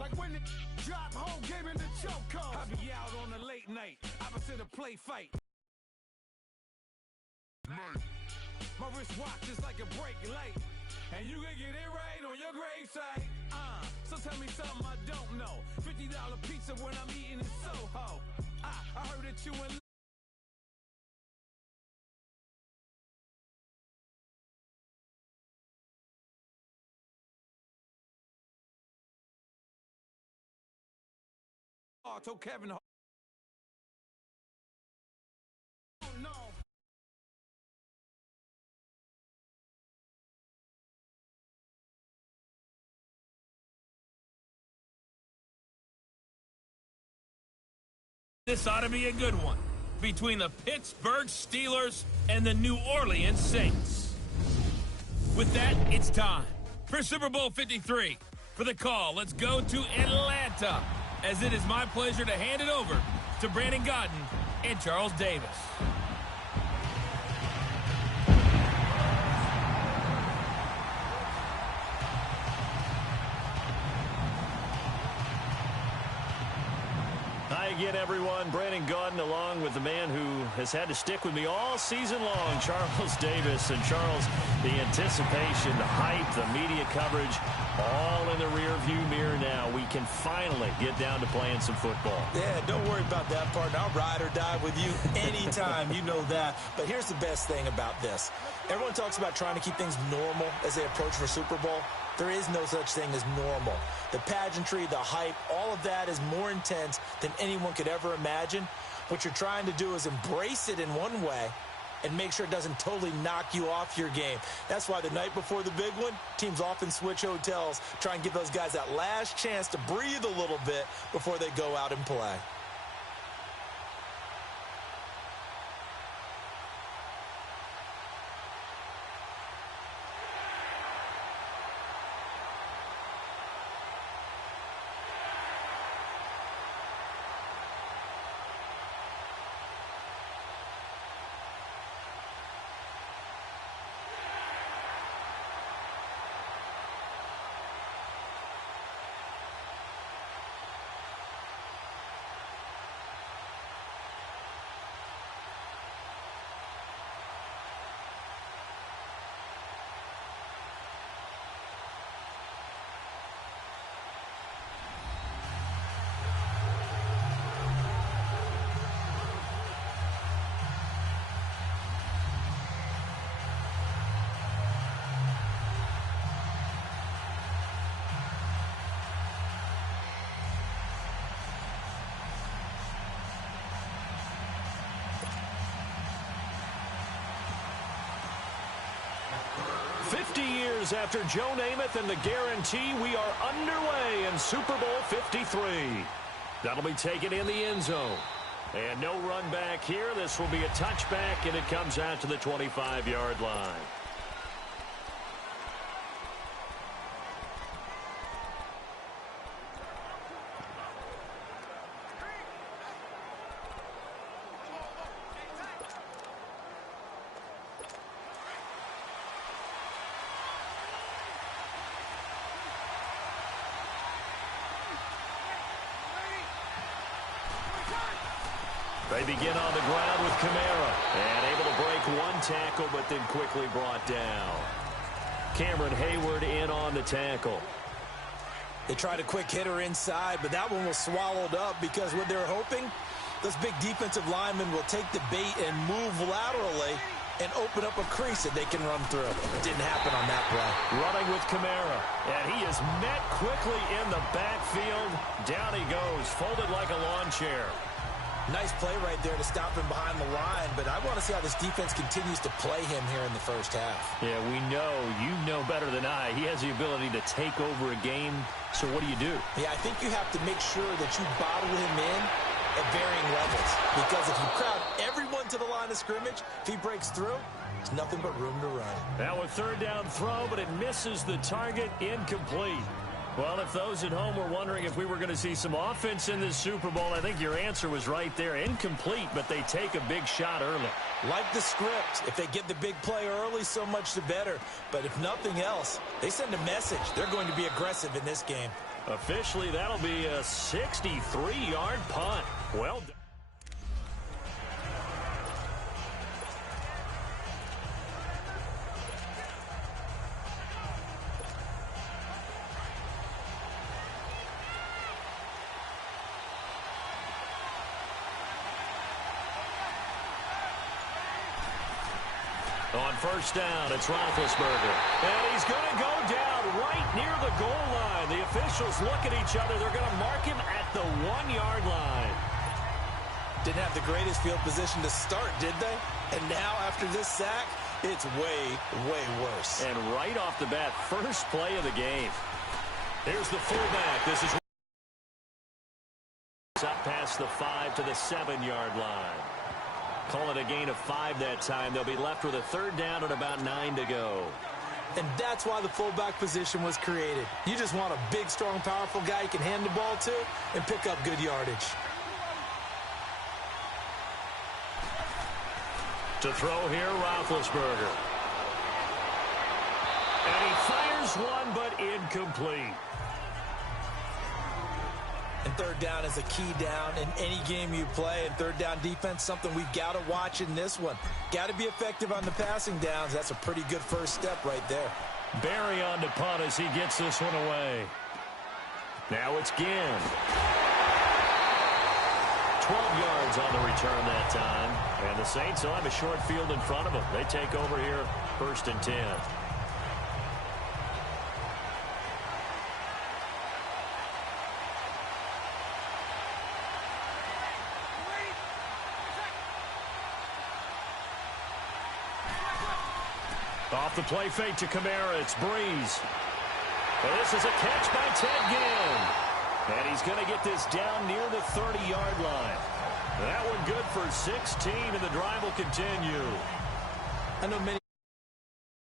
Like when the drop home came in the chokehold. I be out on the late night, opposite of play fight. My wristwatch is like a brake light, and you can get it right on your gravesite. So tell me something I don't know. $50 pizza when I'm eating in Soho. I heard that you in told Kevin. Oh no. This ought to be a good one between the Pittsburgh Steelers and the New Orleans Saints. With that, it's time for Super Bowl 53. For the call, let's go to Atlanta, as it is my pleasure to hand it over to Brandon Godden and Charles Davis. Hi again, everyone. Brandon Godden along with the man who has had to stick with me all season long, Charles Davis. And Charles, the anticipation, the hype, the media coverage, all in the rearview mirror now. We can finally get down to playing some football. Yeah, don't worry about that part. I'll ride or die with you anytime. You know that. But here's the best thing about this. Everyone talks about trying to keep things normal as they approach for Super Bowl. There is no such thing as normal. The pageantry, the hype, all of that is more intense than anyone could ever imagine. What you're trying to do is embrace it in one way and make sure it doesn't totally knock you off your game. That's why the night before the big one, teams often switch hotels, try and give those guys that last chance to breathe a little bit before they go out and play. Years after Joe Namath and the guarantee, we are underway in Super Bowl 53. That'll be taken in the end zone. And no run back here. This will be a touchback, and it comes out to the 25-yard line. They begin on the ground with Kamara, and able to break one tackle, but then quickly brought down. Cameron Hayward in on the tackle. They tried a quick hitter inside, but that one was swallowed up because what they're hoping, those big defensive linemen will take the bait and move laterally and open up a crease that they can run through. It didn't happen on that play. Running with Kamara, and he is met quickly in the backfield. Down he goes, folded like a lawn chair. Nice play right there to stop him behind the line, but I want to see how this defense continues to play him here in the first half. Yeah, we know. You know better than I. He has the ability to take over a game, so what do? Yeah, I think you have to make sure that you bottle him in at varying levels, because if you crowd everyone to the line of scrimmage, if he breaks through, there's nothing but room to run. Now a third down throw, but it misses the target, incomplete. Well, if those at home were wondering if we were going to see some offense in this Super Bowl, I think your answer was right there. Incomplete, but they take a big shot early. Like the script. If they get the big play early, so much the better. But if nothing else, they send a message. They're going to be aggressive in this game. Officially, that'll be a 63-yard punt. Well done. On first down, it's Roethlisberger. And he's going to go down right near the goal line. The officials look at each other. They're going to mark him at the 1-yard line. Didn't have the greatest field position to start, did they? And now, after this sack, it's way, way worse. And right off the bat, first play of the game. Here's the fullback. This is up past the 5 to the 7-yard line. Call it a gain of 5 that time. They'll be left with a third down and about 9 to go. And that's why the fullback position was created. You just want a big, strong, powerful guy you can hand the ball to and pick up good yardage. To throw here, Roethlisberger. And he fires one, but incomplete. And third down is a key down in any game you play. And third down defense, something we've got to watch in this one. Got to be effective on the passing downs. That's a pretty good first step right there. Barry on to punt as he gets this one away. Now it's Ginn. 12 yards on the return that time. And the Saints will have a short field in front of them. They take over here, 1st and 10. Off the play fake to Kamara, it's Breeze. And this is a catch by Ted Ginn. And he's going to get this down near the 30-yard line. That one good for 16, and the drive will continue. I know many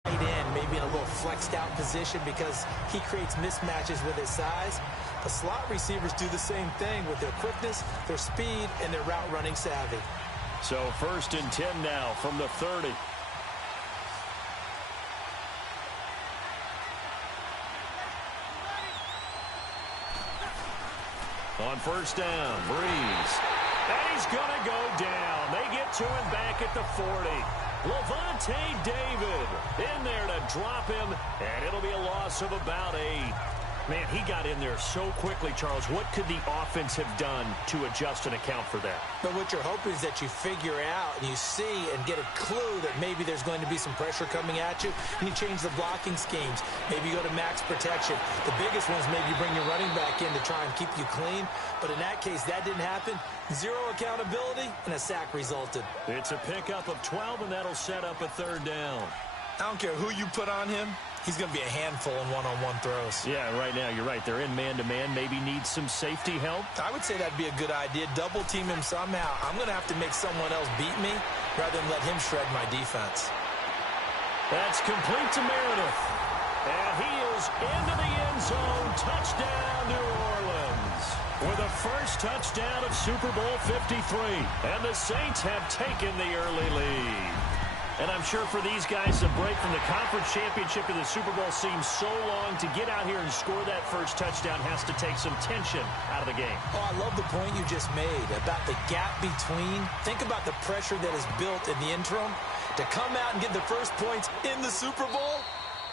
tight end, maybe in a little flexed out position because he creates mismatches with his size. The slot receivers do the same thing with their quickness, their speed, and their route running savvy. So 1st and 10 now from the 30. On first down, Breeze. And he's going to go down. They get to him back at the 40. Levante David in there to drop him, and it'll be a loss of about 8. Man, he got in there so quickly, Charles. What could the offense have done to adjust and account for that? But what you're hoping is that you figure out and you see and get a clue that maybe there's going to be some pressure coming at you, and you change the blocking schemes. Maybe you go to max protection. The biggest ones, maybe you bring your running back in to try and keep you clean. But in that case, that didn't happen. Zero accountability, and a sack resulted. It's a pickup of 12, and that'll set up a third down. I don't care who you put on him. He's going to be a handful in one-on-one throws. Yeah, right now, you're right. They're in man-to-man. Maybe need some safety help. I would say that'd be a good idea. Double team him somehow. I'm going to have to make someone else beat me rather than let him shred my defense. That's complete to Meredith. And he is into the end zone. Touchdown, New Orleans. With the first touchdown of Super Bowl 53. And the Saints have taken the early lead. And I'm sure for these guys, the break from the conference championship to the Super Bowl seems so long. To get out here and score that first touchdown has to take some tension out of the game. Oh, I love the point you just made about the gap between. Think about the pressure that is built in the interim. To come out and get the first points in the Super Bowl,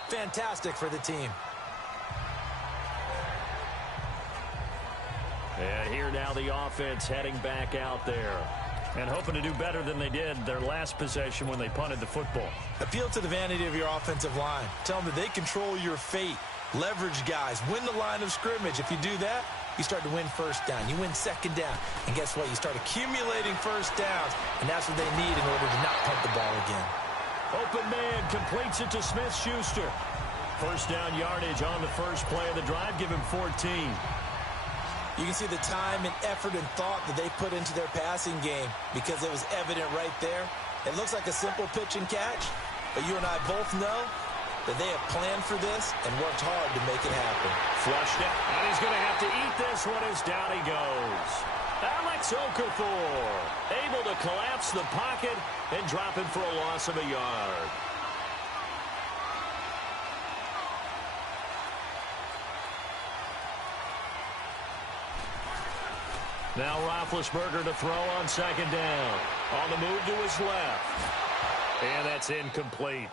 fantastic for the team. And here now the offense heading back out there. And hoping to do better than they did their last possession when they punted the football. Appeal to the vanity of your offensive line. Tell them that they control your fate. Leverage guys. Win the line of scrimmage. If you do that, you start to win first down. You win second down. And guess what? You start accumulating first downs. And that's what they need in order to not punt the ball again. Open man completes it to Smith-Schuster. First down yardage on the first play of the drive. Give him 14. You can see the time and effort and thought that they put into their passing game because it was evident right there. It looks like a simple pitch and catch, but you and I both know that they have planned for this and worked hard to make it happen. Flushed out, and he's going to have to eat this one as down he goes. Alex Okafor able to collapse the pocket and drop him for a loss of a yard. Now Roethlisberger to throw on second down. On the move to his left. And that's incomplete.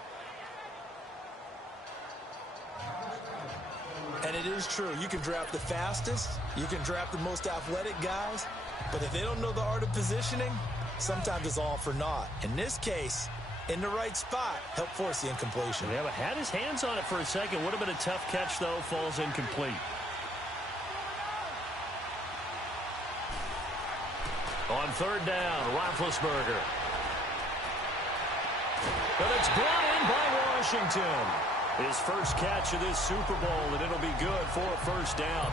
And it is true. You can draft the fastest. You can draft the most athletic guys. But if they don't know the art of positioning, sometimes it's all for naught. In this case, in the right spot, helped force the incompletion. Yeah, but had his hands on it for a second. Would have been a tough catch, though. Falls incomplete. On third down, Roethlisberger. But it's brought in by Washington. His first catch of this Super Bowl, and it'll be good for a first down.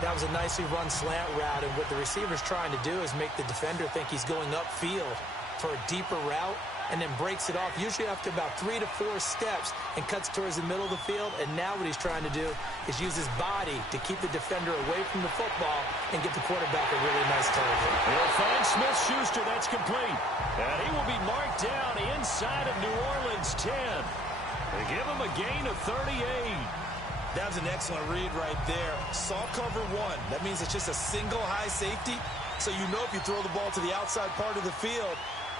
That was a nicely run slant route, and what the receiver's trying to do is make the defender think he's going upfield for a deeper route, and then breaks it off, usually after about 3 to 4 steps, and cuts towards the middle of the field. And now what he's trying to do is use his body to keep the defender away from the football and get the quarterback a really nice target. He'll find Smith-Schuster. That's complete. And he will be marked down inside of New Orleans 10. They give him a gain of 38. That was an excellent read right there. Saw cover one. That means it's just a single high safety. So you know if you throw the ball to the outside part of the field,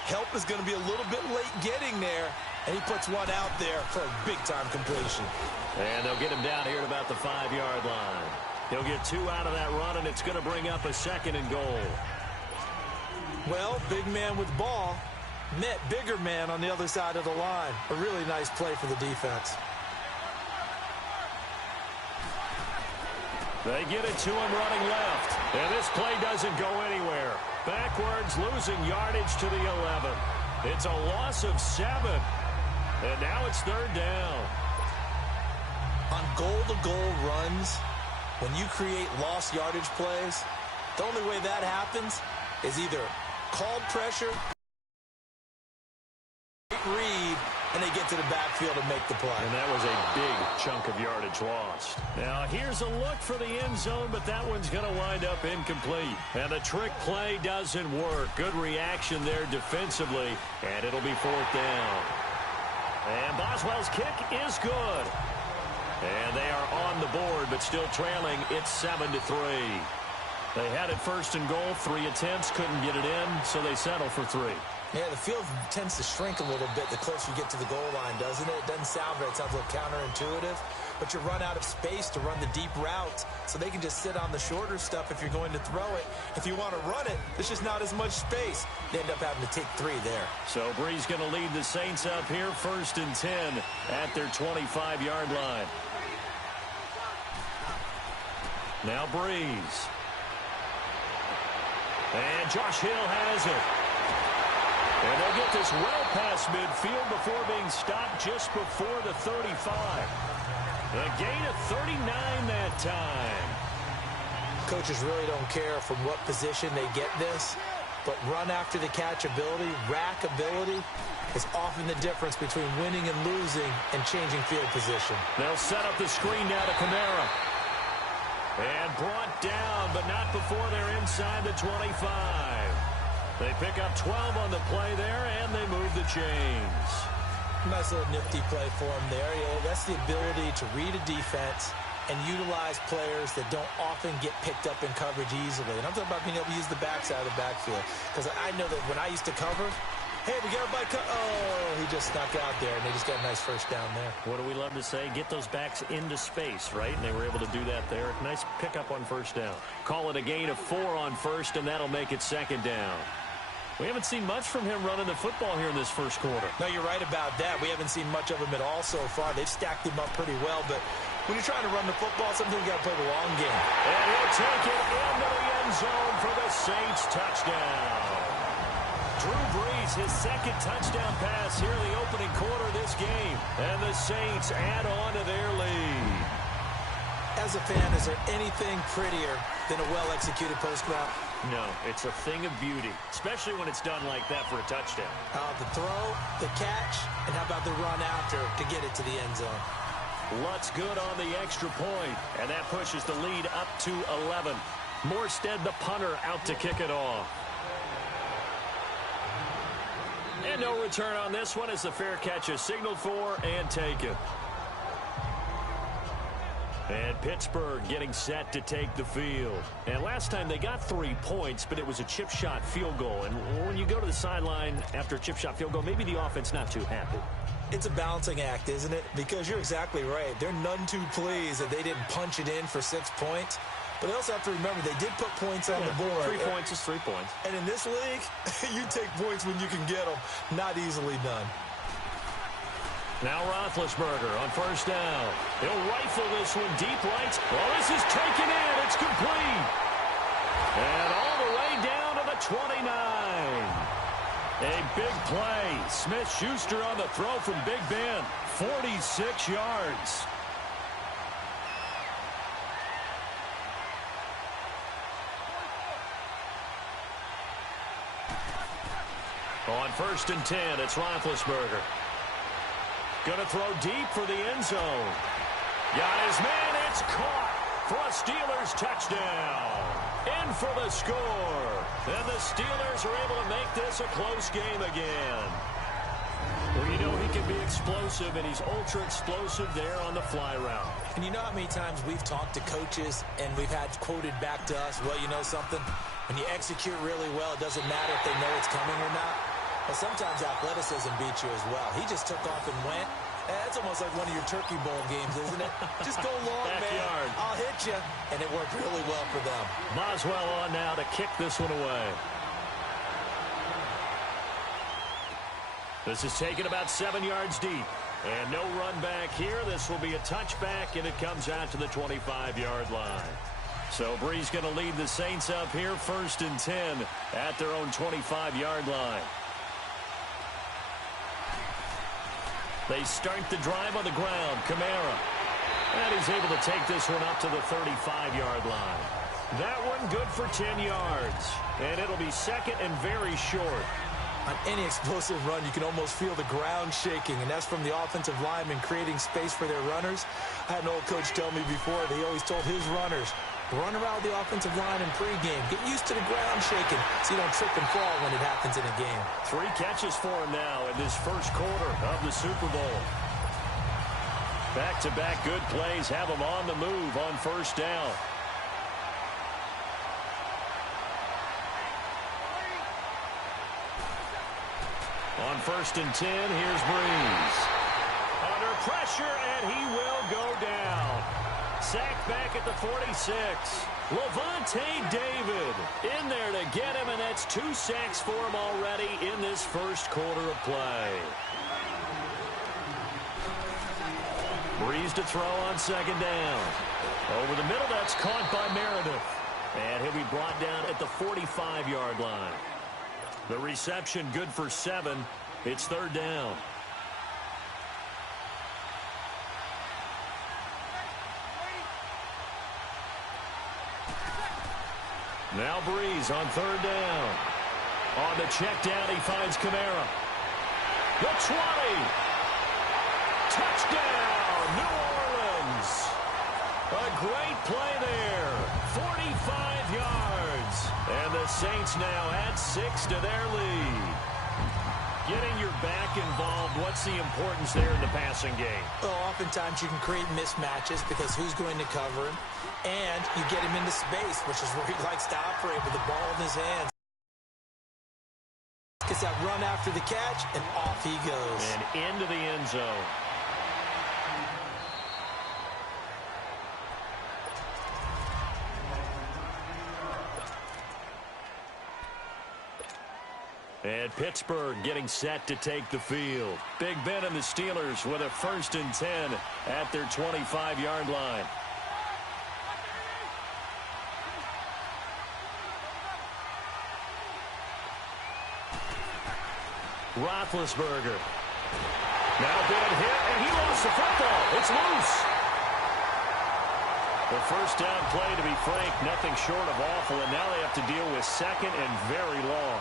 help is going to be a little bit late getting there. And he puts one out there for a big-time completion. And they'll get him down here at about the 5-yard line. He'll get 2 out of that run, and it's going to bring up a second and goal. Well, big man with ball met bigger man on the other side of the line. A really nice play for the defense. They get it to him running left. And this play doesn't go anywhere. Backwards, losing yardage to the 11. It's a loss of 7. And now it's third down. On goal-to-goal runs, when you create lost yardage plays, the only way that happens is either called pressure, read, and they get to the backfield and make the play. And that was a big chunk of yardage lost. Now here's a look for the end zone, but that one's going to wind up incomplete. And the trick play doesn't work. Good reaction there defensively, and it'll be fourth down. And Boswell's kick is good. And they are on the board, but still trailing. It's 7-3. They had it first and goal, 3 attempts, couldn't get it in, so they settle for 3. Yeah, the field tends to shrink a little bit the closer you get to the goal line, doesn't it? It doesn't sound right. It sounds a little counterintuitive. But you run out of space to run the deep route, so they can just sit on the shorter stuff if you're going to throw it. If you want to run it, there's just not as much space. They end up having to take 3 there. So Brees going to lead the Saints up here, 1st and 10 at their 25-yard line. Now Brees. And Josh Hill has it. And they'll get this well past midfield before being stopped just before the 35. A gain of 39 that time. Coaches really don't care from what position they get this, but run after the catch ability, rack ability, is often the difference between winning and losing and changing field position. They'll set up the screen now to Kamara. And brought down, but not before they're inside the 25. They pick up 12 on the play there, and they move the chains. Nice little nifty play for him there. Yeah, that's the ability to read a defense and utilize players that don't often get picked up in coverage easily. And I'm talking about being able to use the backside of the backfield. Because I know that when I used to cover, hey, we got everybody oh, he just snuck out there, and they just got a nice first down there. What do we love to say? Get those backs into space, right? And they were able to do that there. Nice pickup on first down. Call it a gain of 4 on first, and that'll make it second down. We haven't seen much from him running the football here in this first quarter. No, you're right about that. We haven't seen much of him at all so far. They've stacked him up pretty well, but when you're trying to run the football, sometimes you got to play the long game. And he'll take it into the end zone for the Saints touchdown. Drew Brees, his second touchdown pass here in the opening quarter of this game. And the Saints add on to their lead. As a fan, is there anything prettier than a well-executed post route? No, it's a thing of beauty, especially when it's done like that for a touchdown. The throw, the catch, and how about the run after to get it to the end zone? Lutt's good on the extra point, and that pushes the lead up to 11. Morstead, the punter, out to kick it off. And no return on this one as the fair catch is signaled for and taken. And Pittsburgh getting set to take the field. And last time they got 3 points, but it was a chip shot field goal. And when you go to the sideline after a chip shot field goal, maybe the offense not too happy. It's a balancing act, isn't it? Because you're exactly right. They're none too pleased that they didn't punch it in for 6 points. But they also have to remember they did put points on the board. 3 points is 3 points. And in this league, you take points when you can get them. Not easily done. Now Roethlisberger on first down. He'll rifle this one deep right. Well, this is taken in. It's complete. And all the way down to the 29. A big play. Smith-Schuster on the throw from Big Ben. 46 yards. On first and 10, it's Roethlisberger. Going to throw deep for the end zone. Got his man. It's caught for a Steelers touchdown. In for the score. And the Steelers are able to make this a close game again. Well, you know he can be explosive, and he's ultra explosive there on the fly route. And you know how many times we've talked to coaches and we've had quoted back to us, well, you know something? When you execute really well, it doesn't matter if they know it's coming or not. But sometimes athleticism beats you as well. He just took off and went. That's almost like one of your Turkey Bowl games, isn't it? Just go long, Backyard. man. I'll hit you. And it worked really well for them. Boswell on now to kick this one away. This is taken about 7 yards deep. And no run back here. This will be a touchback, and it comes out to the 25-yard line. So Brees going to lead the Saints up here, first and 10 at their own 25-yard line. They start the drive on the ground. Kamara. And he's able to take this one up to the 35-yard line. That one good for 10 yards. And it'll be second and very short. On any explosive run, you can almost feel the ground shaking, and that's from the offensive linemen creating space for their runners. I had an old coach tell me before that he always told his runners, run around the offensive line in pregame. Get used to the ground shaking so you don't trip and fall when it happens in a game. 3 catches for him now in this first quarter of the Super Bowl. Back-to-back good plays have him on the move on first down. On first and 10, here's Brees. Under pressure, and he will go down. Sacked back at the 46. Levante David in there to get him, and that's 2 sacks for him already in this first quarter of play. Brees to throw on second down. Over the middle, that's caught by Meredith. And he'll be brought down at the 45-yard line. The reception good for 7. It's third down. Now Brees on third down. On the check down, he finds Kamara. The 20. Touchdown, New Orleans. A great play there. 45 yards. And the Saints now add 6 to their lead. Getting your back involved, what's the importance there in the passing game? Well, oftentimes you can create mismatches because who's going to cover him? And you get him into space, which is where he likes to operate with the ball in his hands. Gets that run after the catch, and off he goes. And into the end zone. And Pittsburgh getting set to take the field. Big Ben and the Steelers with a first and 10 at their 25-yard line. Roethlisberger. Now big hit, and he lost the football. It's loose. The first down play, to be frank, nothing short of awful, and now they have to deal with second and very long.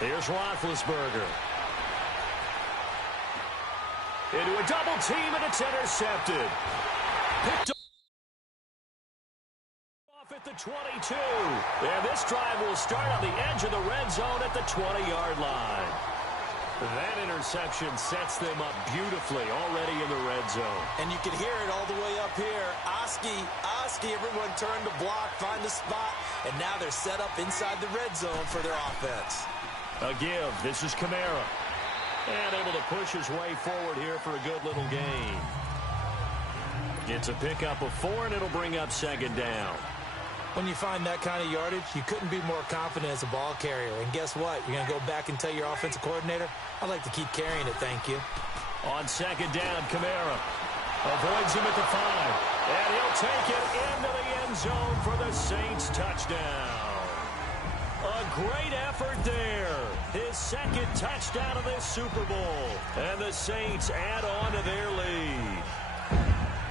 Here's Roethlisberger. Into a double team, and it's intercepted. Picked off at the 22. And this drive will start on the edge of the red zone at the 20-yard line. That interception sets them up beautifully already in the red zone. And you can hear it all the way up here. Oski, everyone turned to block, find the spot, and now they're set up inside the red zone for their offense. A give. This is Kamara. And able to push his way forward here for a good little gain. It's a pickup of 4, and it'll bring up second down. When you find that kind of yardage, you couldn't be more confident as a ball carrier. And guess what? You're going to go back and tell your offensive coordinator, I'd like to keep carrying it, thank you. On second down, Kamara avoids him at the 5. And he'll take it into the end zone for the Saints touchdown. A great effort there. His second touchdown of this Super Bowl. And the Saints add on to their lead.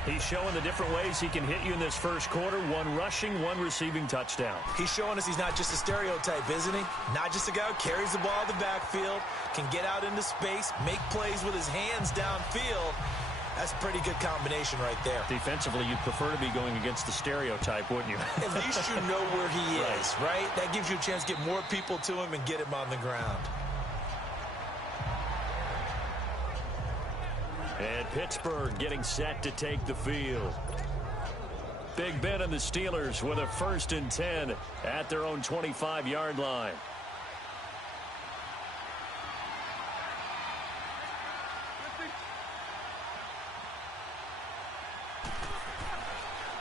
He's showing the different ways he can hit you in this first quarter. 1 rushing, 1 receiving touchdown. He's showing us he's not just a stereotype, isn't he? Not just a guy who carries the ball in the backfield, can get out into space, make plays with his hands downfield. That's a pretty good combination right there. Defensively, you'd prefer to be going against the stereotype, wouldn't you? At least you know where he is, right? That gives you a chance to get more people to him and get him on the ground. And Pittsburgh getting set to take the field. Big Ben and the Steelers with a 1st and 10 at their own 25-yard line.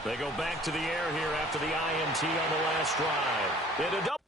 They go back to the air here after the INT on the last drive. Into double.